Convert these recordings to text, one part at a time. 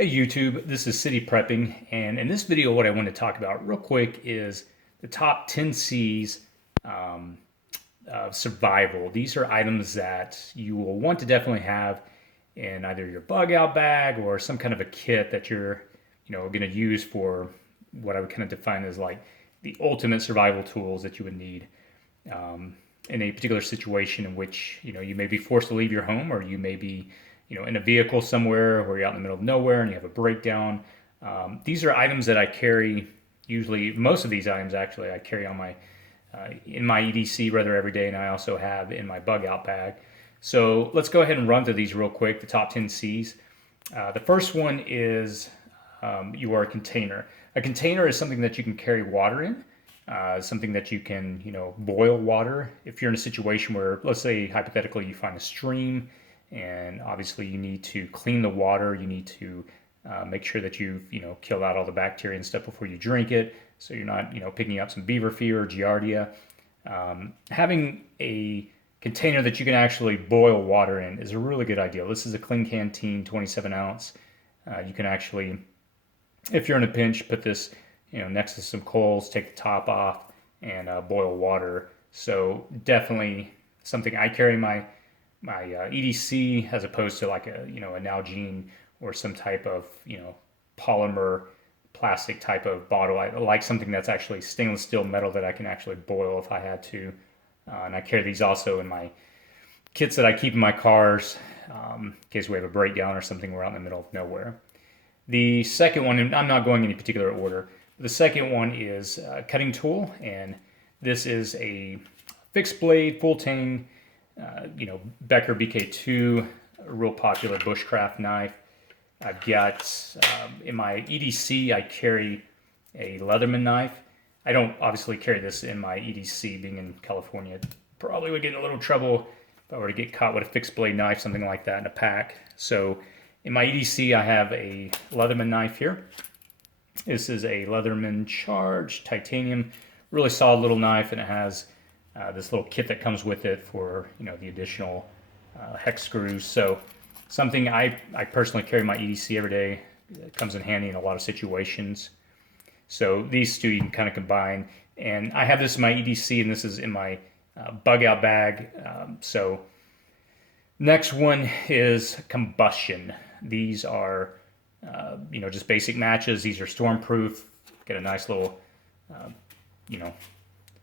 Hey YouTube, this is City Prepping, and in this video what I want to talk about real quick is the top 10 C's um, of survival. These are items that you will want to definitely have in either your bug out bag or some kind of a kit that you're going to use for what I would kind of define as like the ultimate survival tools that you would need in a particular situation in which you may be forced to leave your home, or you may be in a vehicle somewhere where you're out in the middle of nowhere and you have a breakdown. These are items that I carry. Usually, most of these items actually I carry on my in my E.D.C. rather every day, and I also have in my bug out bag. So let's go ahead and run through these real quick. The top 10 C's. The first one is you are a container. A container is something that you can carry water in. Something that you can, boil water. If you're in a situation where, let's say, hypothetically, you find a stream, and obviously you need to clean the water, you need to make sure that you've, killed out all the bacteria and stuff before you drink it, so you're not, picking up some beaver fever or giardia. Having a container that you can actually boil water in is a really good idea. This is a clean Canteen 27 ounce. You can actually, if you're in a pinch, put this next to some coals, take the top off, and boil water. So definitely something I carry in my E.D.C. as opposed to like a a Nalgene or some type of polymer plastic type of bottle. I like something that's actually stainless steel metal that I can actually boil if I had to. And I carry these also in my kits that I keep in my cars in case we have a breakdown or something. We're out in the middle of nowhere. The second one, and I'm not going in any particular order, the second one is a cutting tool, and this is a fixed blade, full tang, Becker BK2, a real popular bushcraft knife. I've got, in my E.D.C, I carry a Leatherman knife. I don't obviously carry this in my E.D.C, being in California. Probably would get in a little trouble if I were to get caught with a fixed blade knife, something like that in a pack. So in my E.D.C, I have a Leatherman knife here. This is a Leatherman Charge Titanium, really solid little knife, and it has this little kit that comes with it for the additional hex screws. So something I personally carry my E.D.C every day. It comes in handy in a lot of situations. So these two you can kind of combine. And I have this in my E.D.C, and this is in my bug out bag. So next one is Combustion. These are just basic matches. These are stormproof. Get a nice little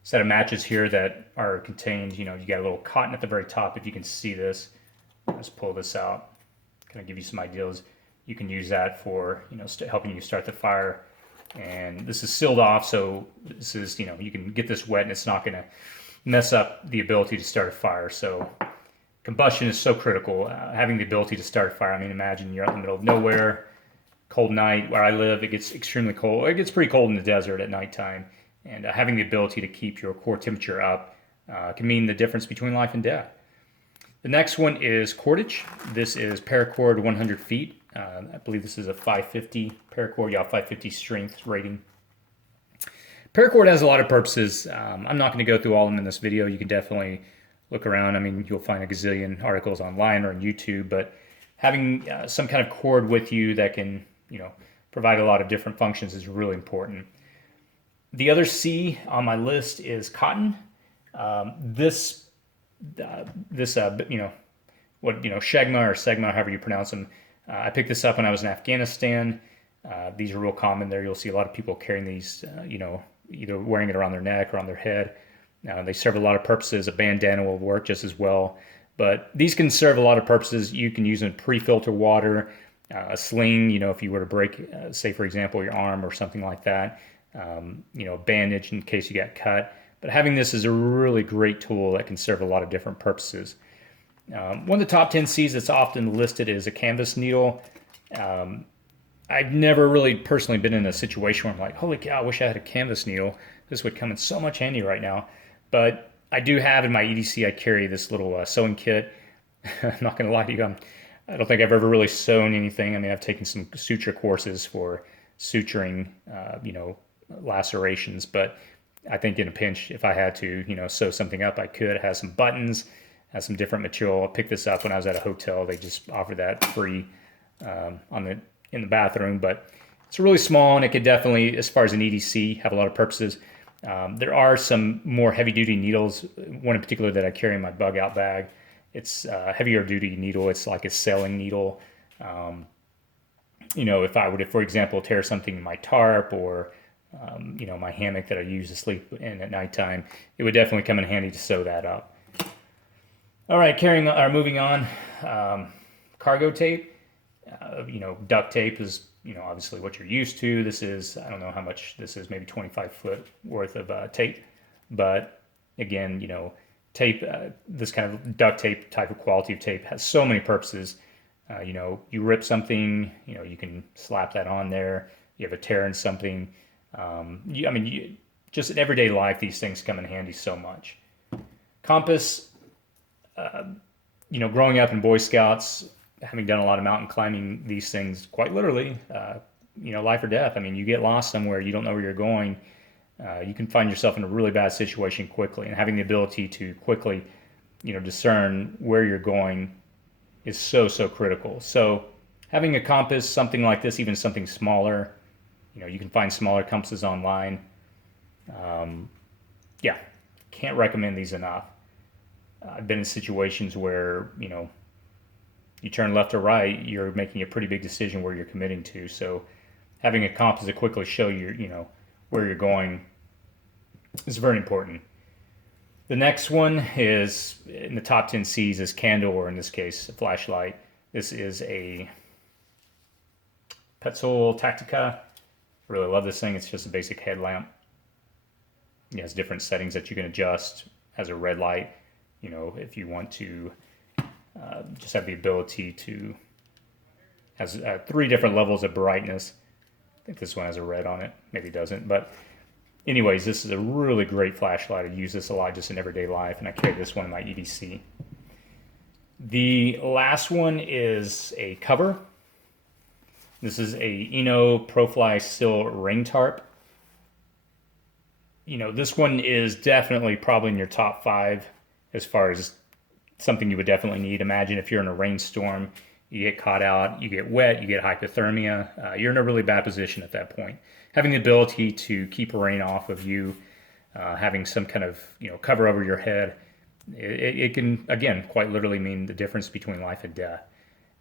set of matches here that are contained. You got a little cotton at the very top. If you can see this, let's pull this out. Kind of give you some ideas. You can use that for helping you start the fire. And this is sealed off, so this is you can get this wet and it's not going to mess up the ability to start a fire. So combustion is so critical. Having the ability to start a fire. I mean, imagine you're out in the middle of nowhere, cold night. Where I live, it gets extremely cold. It gets pretty cold in the desert at nighttime. And having the ability to keep your core temperature up can mean the difference between life and death. The next one is Cordage. This is paracord 100 feet. I believe this is a 550 paracord, 550 strength rating. Paracord has a lot of purposes. I'm not going to go through all of them in this video. You can definitely look around. I mean, you'll find a gazillion articles online or on YouTube, but having some kind of cord with you that can, provide a lot of different functions is really important. The other C on my list is cotton. Shagma or Segma, however you pronounce them. I picked this up when I was in Afghanistan. These are real common there. You'll see a lot of people carrying these, either wearing it around their neck or on their head. They serve a lot of purposes. A bandana will work just as well. But these can serve a lot of purposes. You can use them in pre-filter water, a sling, if you were to break, say, for example, your arm or something like that. A bandage in case you got cut. But having this is a really great tool that can serve a lot of different purposes. One of the top 10 C's that's often listed is a canvas needle. I've never really personally been in a situation where I'm like, holy cow, I wish I had a canvas needle. This would come in so much handy right now. But I do have in my E.D.C, I carry this little sewing kit. I'm not going to lie to you. I don't think I've ever really sewn anything. I mean, I've taken some suture courses for suturing, lacerations. But I think in a pinch, if I had to, sew something up, I could. It has some buttons, has some different material. I picked this up when I was at a hotel. They just offered that free on the in the bathroom, but it's really small and it could definitely, as far as an E.D.C, have a lot of purposes. There are some more heavy-duty needles. One in particular that I carry in my bug-out bag. It's a heavier-duty needle. It's like a sailing needle. You know, if I were to, for example, tear something in my tarp or you know, my hammock that I use to sleep in at nighttime, it would definitely come in handy to sew that up. All right, moving on. Cargo tape. You know, duct tape is, you know, obviously what you're used to. This is, I don't know how much this is, maybe 25 foot worth of tape. But again, you know, tape, this kind of duct tape type of quality of tape has so many purposes. You know, you rip something, you know, you can slap that on there. You have a tear in something. Just in everyday life, these things come in handy so much. Compass, you know, growing up in Boy Scouts, having done a lot of mountain climbing, these things quite literally, you know, life or death. I mean, you get lost somewhere, you don't know where you're going, you can find yourself in a really bad situation quickly. And having the ability to quickly, you know, discern where you're going is so, so critical. So having a compass, something like this, even something smaller, you know, you can find smaller compasses online. Yeah, can't recommend these enough. I've been in situations where, you know, you turn left or right, you're making a pretty big decision where you're committing to. So having a compass to quickly show you, you know, where you're going is very important. The next one is in the top 10 C's is candle, or in this case, a flashlight. This is a Petzl Tactica. Really love this thing. It's just a basic headlamp. It has different settings that you can adjust. Has a red light. You know, if you want to just have the ability to, has 3 different levels of brightness. I think this one has a red on it. Maybe it doesn't. But anyways, this is a really great flashlight. I use this a lot just in everyday life, and I carry this one in my E.D.C. The last one is a cover. This is a Eno ProFly Sil ring tarp. You know, this one is definitely probably in your top 5 as far as something you would definitely need. Imagine if you're in a rainstorm, you get caught out, you get wet, you get hypothermia, you're in a really bad position at that point. Having the ability to keep rain off of you, having some kind of, you know, cover over your head, it can, again, quite literally mean the difference between life and death.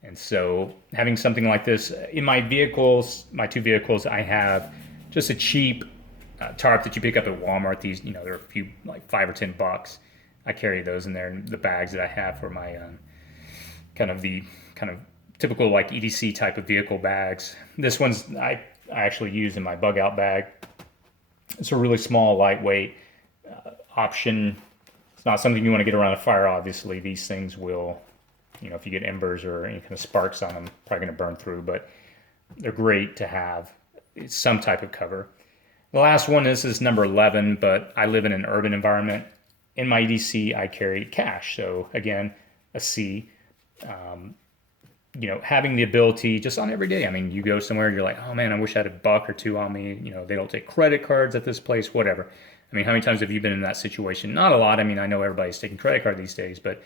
And so having something like this in my vehicles, my 2 vehicles, I have just a cheap tarp that you pick up at Walmart. These, you know, they're a few, like $5 or $10. I carry those in there in the bags that I have for my kind of typical like E.D.C type of vehicle bags. This one's I actually use in my bug out bag. It's a really small, lightweight option. It's not something you want to get around a fire, obviously. These things will, you know, if you get embers or any kind of sparks on them, probably going to burn through, but they're great to have. It's some type of cover. The last one, this is number 11, but I live in an urban environment. In my E.D.C, I carry cash. So again, a C. You know, having the ability just on every day. I mean, you go somewhere, you're like, oh man, I wish I had $1 or $2 on me. You know, they don't take credit cards at this place, whatever. I mean, how many times have you been in that situation? Not a lot. I mean, I know everybody's taking credit card these days, but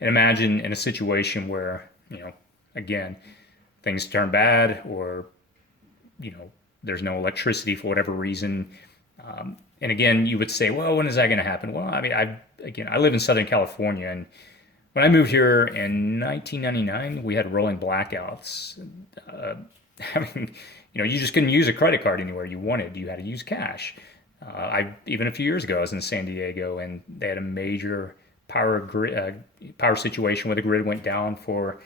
imagine in a situation where, you know, again, things turn bad, or, you know, there's no electricity for whatever reason. And again, you would say, well, when is that going to happen? Well, I mean, I live in Southern California, and when I moved here in 1999, we had rolling blackouts. I mean, you know, you just couldn't use a credit card anywhere you wanted. You had to use cash. Even a few years ago, I was in San Diego, and they had a major power situation where the grid went down for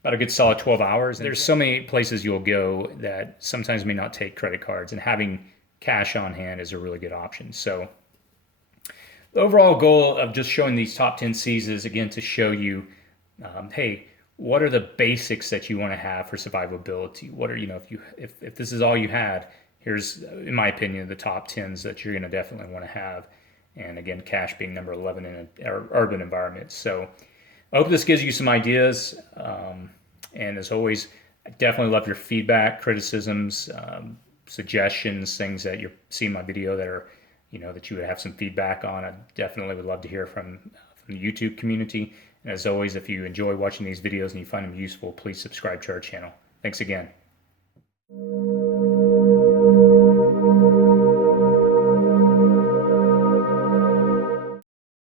about a good solid 12 hours. There's so many places you'll go that sometimes may not take credit cards, and having cash on hand is a really good option. So the overall goal of just showing these top 10 C's is, again, to show you, hey, what are the basics that you want to have for survivability? What are, you know, if this is all you had, here's, in my opinion, the top 10s that you're going to definitely want to have. And again, cash being number 11 in an urban environment. So I hope this gives you some ideas. And as always, I definitely love your feedback, criticisms, suggestions, things that you see in my video that are, you know, that you would have some feedback on. I definitely would love to hear from the YouTube community. And as always, if you enjoy watching these videos and you find them useful, please subscribe to our channel. Thanks again.